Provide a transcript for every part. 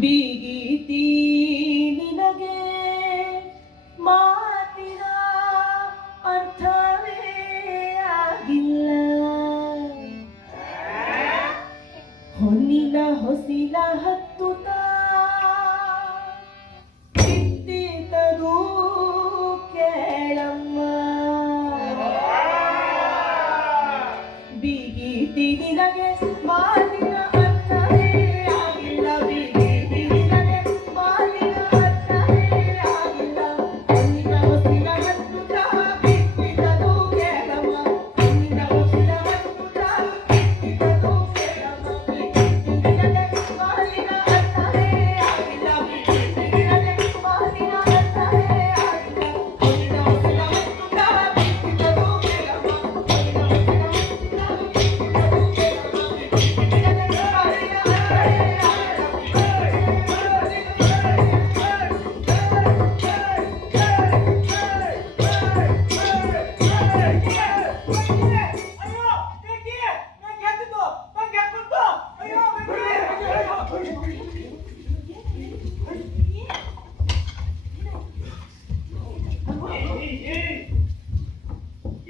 ಬೀಗೀತಿ ನಿನಗೆ ಮಾತಿನ ಅರ್ಥವೇ ಆಗಿಲ್ಲ. ಹೊನ್ನಿನ ಹೊಸಿಲ ಹತ್ತುತ್ತ ಬಿದ್ದಿತದು ಕೇಳಮ್ಮ. ಬೀಗೀತಿ ನಿನಗೆ ಮಾತಿನ ಅರ್ಥವೇ ಆಗಿಲ್ಲ. ಬೀಗೀತಿ ನಿನಗೆ ಮಾತಿನ ಅರ್ಥವೇ ಆಗಿಲ್ಲ. ಹೊನ್ನಿನ ಹೊಸಿಲ ಹತ್ತುತ್ತ ಬಿದ್ದಿತದು ಕೇಳಮ್ಮ. ಹೊನ್ನಿನ ಹೊಸಿಲ ಹತ್ತುತ್ತ ಬಿದ್ದಿತದು ಕೇಳಮ್ಮ. ಬೀಗೀತಿ ನಿನಗೆ ಮಾತಿನ ಅರ್ಥವೇ ಆಗಿಲ್ಲ. ಬೀಗೀತಿ ನಿನಗೆ ಮಾತಿನ ಅರ್ಥವೇ ಆಗಿಲ್ಲ. ಹೊನ್ನಿನ ಹೊಸಿಲ ಹತ್ತುತ್ತ ಬಿದ್ದಿತದು ಕೇಳಮ್ಮ. ಹೊನ್ನಿನ ಹೊಸಿಲ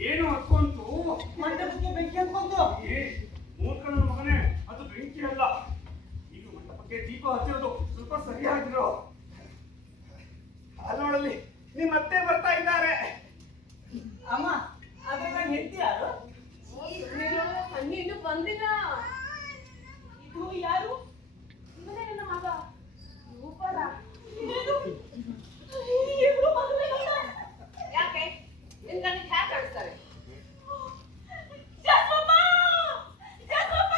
ಏನು ಹತ್ಕೊಂತು? ಮಂಟಪಕ್ಕೆ ಬೆಂಕಿ ಹತ್ಕೊಂತು. ಮೂರ್ಖನ ಮಗನೇ, ಅದು ಬೆಂಕಿ ಅಲ್ಲ. ಈಗ ಮಂಟಪಕ್ಕೆ ದೀಪ ಹಚ್ಚಿರೋದು ಸ್ವಲ್ಪ ಸರಿಯಾಗಿರೋ. ಅಲ್ಲಿ ನೋಡಲ್ಲಿ ನಿಮ್ಮ ಅತ್ತೆ ಬರ್ತಾ ಇದ್ದಾರೆ. ಅಮ್ಮ ಅದ್ರ ನಾನು ಹೆಂಡತಿ ಯಾರು? ಇನ್ನೂ ಬಂದಿಲ್ಲ. ಇದು ಯಾರು? ಇವನೇ ನನ್ನ ಮಗ ರೂಪರ. ಇದೇನು? ಇಬ್ರು ಮದುವೆಗೌಡ. ಯಾಕೆ ನಿನ್ ಕಣ್ಣಿಗೆ ಹ್ಯಾಕ್ ಕಾಣಿಸ್ತಾರೆ? ಜಸ್ವಪ್ಪ! ಜಸ್ವಪ್ಪ!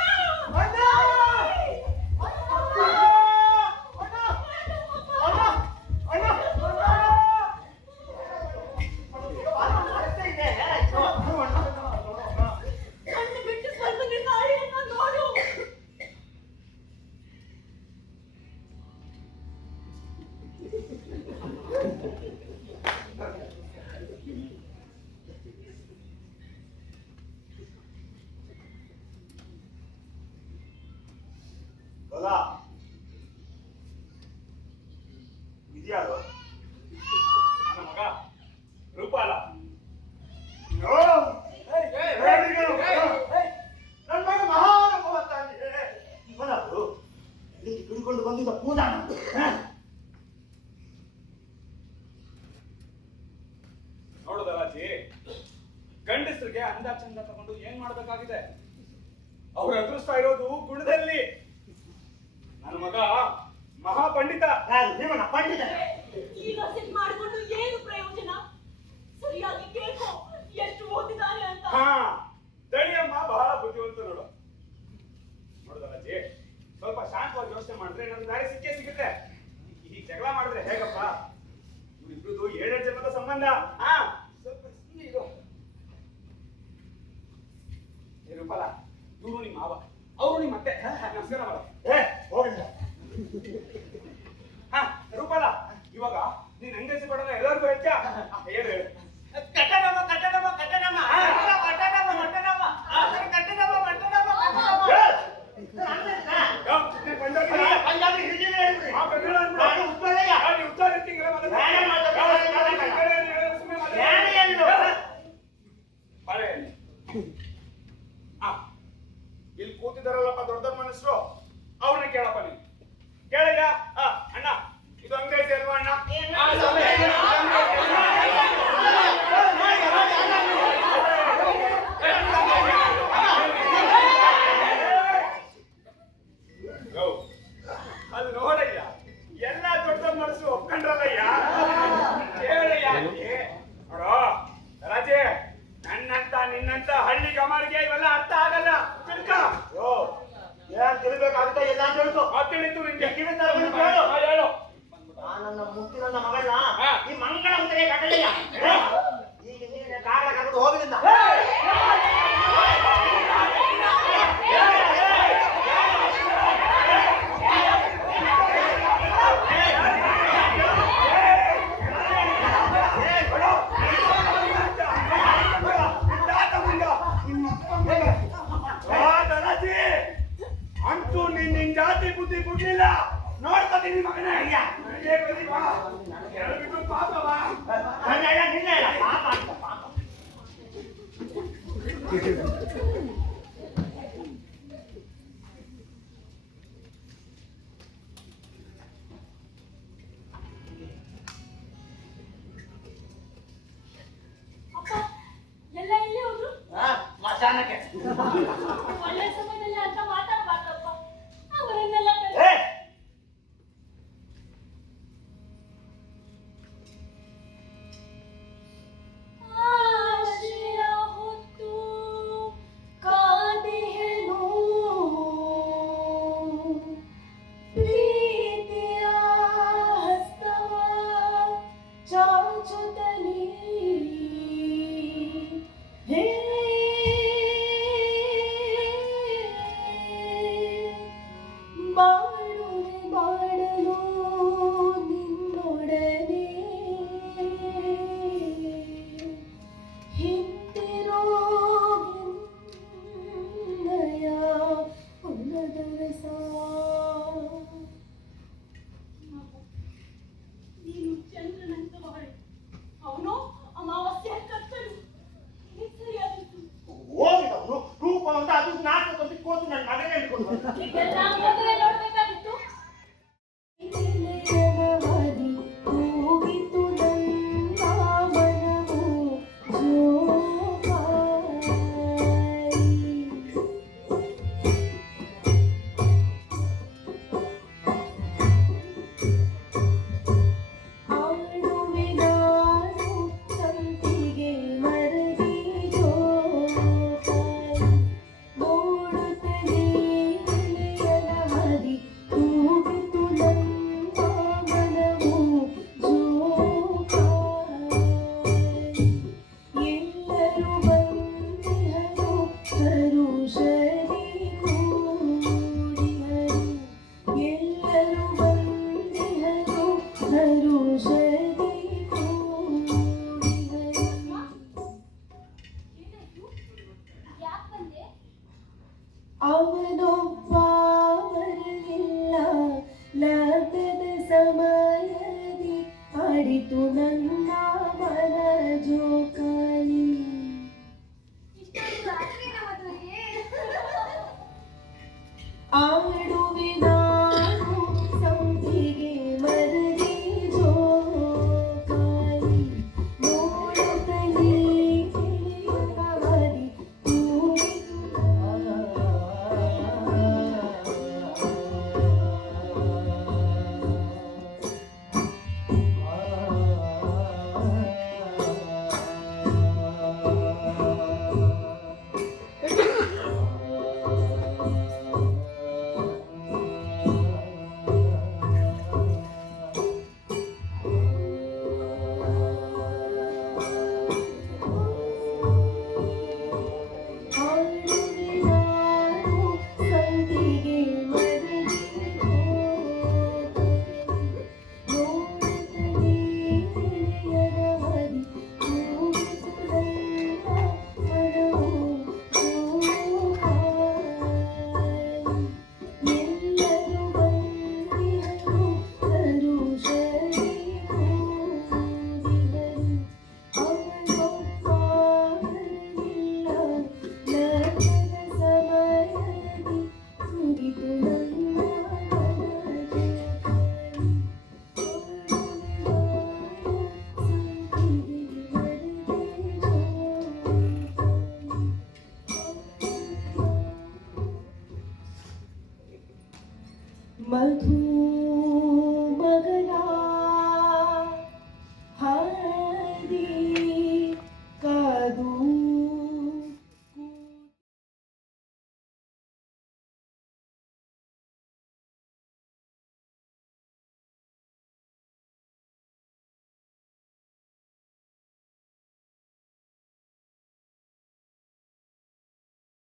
ಅಣ್ಣ! ಅಣ್ಣ! ಅಣ್ಣ! ಅಣ್ಣ! ಅಣ್ಣ! ಕಣ್ಣು ಬಿಟ್ಟು ಸ್ವಲ್ಪ ನಿನ್ನ ಆಳಿಯನ್ನ ನೋಡು. ಮಗ ಇದ್ಯಾರು? ನನ್ನ ಮಗ ರೂಪಾಲ. ನನ್ನ ಮಗ ಮಹಾನುಭಾವ ಇವನದು ಇಲ್ಲಿ ಕಿಡಿಕೊಂಡು ಬಂದಿದ್ದ ಪೂಜಾ. ನೋಡುದರಾಜಿ, ಗಂಡಸರಿಗೆ ಅಂದ ಚಂದ ತಗೊಂಡು ಏನ್ ಮಾಡ್ಬೇಕಾಗಿದೆ? ಅವ್ರ ಅದೃಷ್ಟ ಇರೋದು ಗುಣದಲ್ಲಿ. ನನ್ನ ಮಗ ಮಹಾಪಂಡಿತ. ಪಂಡಿತ ಈಗ ಸಿಟ್ ಮಾಡಿಕೊಂಡು ಏನು ಪ್ರಯೋಜನ? ಸರಿಯಾಗಿ ಕೇಳ್ಕೊ ಎಷ್ಟು ಓದಿದ್ದಾನೆ ಅಂತ. ಹಾ, ದಣಿಯಮ್ಮ ಬಹಳ ಬುದ್ಧಿವಂತ ನೋಡು. ನೋಡುದರಾಜಿ, ಸ್ವಲ್ಪ ಶಾಂತವಾಗಿ ಯೋಚನೆ ಮಾಡಿದ್ರೆ ನಮ್ಗೆ ದಾರಿ ಸಿಕ್ಕೇ ಸಿಗುತ್ತೆ. ಈ ಜಗಳ ಮಾಡಿದ್ರೆ ಹೇಗಪ್ಪ? ಇವ್ರಿಬ್ರದ್ದು 7 ಜನ್ಮದ ಸಂಬಂಧ. ಹಾ, ಸ್ವಲ್ಪ ಸುಮ್ಮನೆ ಇರು. ಏ ರೂಪಾಲ, ಇವ್ರು ನಿಮ್ಮ ಮಾವ, ಅವರು ನಿಮ್ಮ ಅತ್ತೆ. ನಮಸ್ಕಾರ ಮಾಡ. ಹಾ ರೂಪಾಲ, ಇವಾಗ ನೀನ್ ಅಂಗಸಿ ಪಡೋಣ ಎಲ್ಲರಿಗೂ ಹೇಳ್ತೀಯ? ಹೇಳು ಹೇಳು. ಕಟ್ಟಡಮ್ಮ ಕಟ್ಟಡಮ್ಮ ಕಟ್ಟಡಮ್ಮ ಕಟ್ಟಡಮ್ಮ ಕಟ್ಟಡಮ್ಮ ಕಟ್ಟಡಮ್ಮ ಕಟ್ಟಡಮ್ಮ ಪಂಜಾಬಿ ಹಿರಿಯರೇ ಹೇಳ್ರಿ. ಆ ಬೆಂಗಳೂರು ಅಂದ್ರು. ನಾನು ಉತ್ತರಯ್ಯ. ನಾನು ಉತ್ತರ ಇರ್ತೀಂಗಿಲ್ಲ ಮತ್ತೆ. ನಾನೇ ಮಾಡ್ತೀನಿ. ನಾನೇ ಹೇಳು. ಬರೇ. ಇಲ್ಲಿ ಕೂತಿದಾರಲ್ಲಪ್ಪ ದೊಡ್ಡ ದೊಡ್ಡ ಮನುಷ್ಯರು, ಅವ್ರನ್ನ ಕೇಳಪ್ಪ ನೀನು. ಕೇಳಯ್ಯ. ಅಣ್ಣ, ಇದು ಅಂಗಡಿ ಅಲ್ವಾ ಅಣ್ಣ? ಅದು ನೋಡಯ್ಯ, ಎಲ್ಲ ದೊಡ್ಡ ಮನಸ್ಸು ಒಪ್ಕೊಂಡ್ರಲ್ಲಯ್ಯ. ಕೇಳಯ್ಯ. ನೋಡೋ ರಾಜೇ, ನನ್ನಂತ ನಿನ್ನಂತ ಹಳ್ಳಿ ಗಮಾರಿಗೆ ಇವೆಲ್ಲ ಅರ್ಥ ಆಗಲ್ಲ. ತಿಳ್ಕ. ಏನ್ ತಿಳಿಬೇಕಾಗುತ್ತೆ? ಎಲ್ಲ ತಿಳ್ಕೊ. ತಿಳಿತು ನಿಂಗೆ. ಹೇಳು. ನನ್ನ ಮುಕ್ತಿ ನನ್ನ ಮಗಳನ್ನ ಈ ಮಂಗಳ ಮುದ್ರೆ ಕಟ್ಟಲಿಲ್ಲ. ಈಗ ನೀನು ಕಾರಣ ಕರೆದು ಹೋಗಲಿಲ್ಲ. ಅಂತೂ ನಿನ್ ಜಾತಿ ಬುದ್ಧಿ ಬಿಡ್ಲಿಲ್ಲ. ನೋಡ್ಕೊತೀನಿ ಮಗನೇ ಅಯ್ಯ ನನಗೆ ಬರೀ ಬಾ ಎರಡು ಪಾಪ ಬಾ ನನ್ನ ನಿನ್ನೆ ಇಲ್ಲ ಪಾಪ ಅಂತ ಪಾಪ ಅಪ್ಪ ಎಲ್ಲ ಎಲ್ಲಿ ಹೋದ್ರು? ಸ್ಮಶಾನಕ್ಕೆ ಒಳ್ಳೆ ಸಮಯದಲ್ಲಿ ಅಂತ ಮಾತಾಡಬಾರ್ದಪ್ಪ. ಅವರನ್ನೆಲ್ಲ ಏ ಆಶಯ ಹೊತ್ತು ಕಾದೆಯನು ಪ್ರೀತಿಯ ಹಸ್ತವ ಚಾಚುತ್ತಲೀ ಹೇ ಬಾಳುವೆ ಬಾಳಲು ನಿನ್ನೊಡನೆ ಹಿಂದಿರೋ ನಯ ಹೊಲದರಸ ನೀನು ಚಂದ್ರನಂತವಳು ಅವನು ಅಮಾವಾಸ್ಯ ಕತ್ತಲು ಸರಿಯಾಗಿತ್ತು ಹೋಗಿದವನು ರೂಪ ಅಂತ ಅದು ನಾಟಕ ಕೂತು ನನ್ನ ಮಗನೇ ಹಿಡ್ಕೊಂಡು ಬಂದ ಇದೆಲ್ಲ ಮೊದಲೇ ನೋಡ್ಬೇಕಾಗಿತ್ತು ಹಾದಿ ಹೋಗಿತ್ತು ನನ್ನ ಮನವು ಆಡುವೆ ನಾನು ಸಂತಿಗೆ ಮರದಿ ಜೋಕಾಲಿ ನೋಡುತ್ತಲೇ ಎಳೆಯಲ ಹರಿ ಹೋಗಿತು ನನ್ನ ಮನವು ಜೋಕಾಲಿ ಎಲ್ಲರೂ ಬಂದಿಹರು ಹರುಷದಿ ಕೂಡಿಹರು ಎಲ್ಲರೂ ಬಂದಿಹರು ಹರುಷದಿ ಕೂಡಿಹರು ಅವನೊಬ್ಬ ಬರಲಿಲ್ಲ ಲಗ್ನದ ಸಮಯದಿ ಆಡಿತು ನನ್ನ ಮನ ಜೋಕಾಲಿ ಆಡುವೆ ನಾನು ಸಂತಿಗೆ ಮರದಿ ಜೋಕಾಲಿ ನೋಡುತ್ತಲೇ ಎಳೆಯಲ ಹರಿ ಹೋಗಿತು ಆಡುವೆ ನಾನು ಸಂತಿಗೆ ಮರದಿ ನೋಡುತ್ತಲೇ ಎಳೆಯಲ ಹರಿ ಹೋಗಿತು ನನ್ನ ಮನವು ಜೋಕಾಲಿ ಎಲ್ಲರೂ ಬಂದಿಹರು ಹರುಷದಿ ಕೂಡಿಹರು ಅವನೊಬ್ಬ ಬರಲಿಲ್ಲ ಲಗ್ನದ ಸಮಯದಿ ಮುಗಿತು ನನ್ನ ಮನ ಜೋಕಾಲಿ ಸಂತಿಗೆ ಮರದಿ ಜೋಕಾಲಿ ಮಧು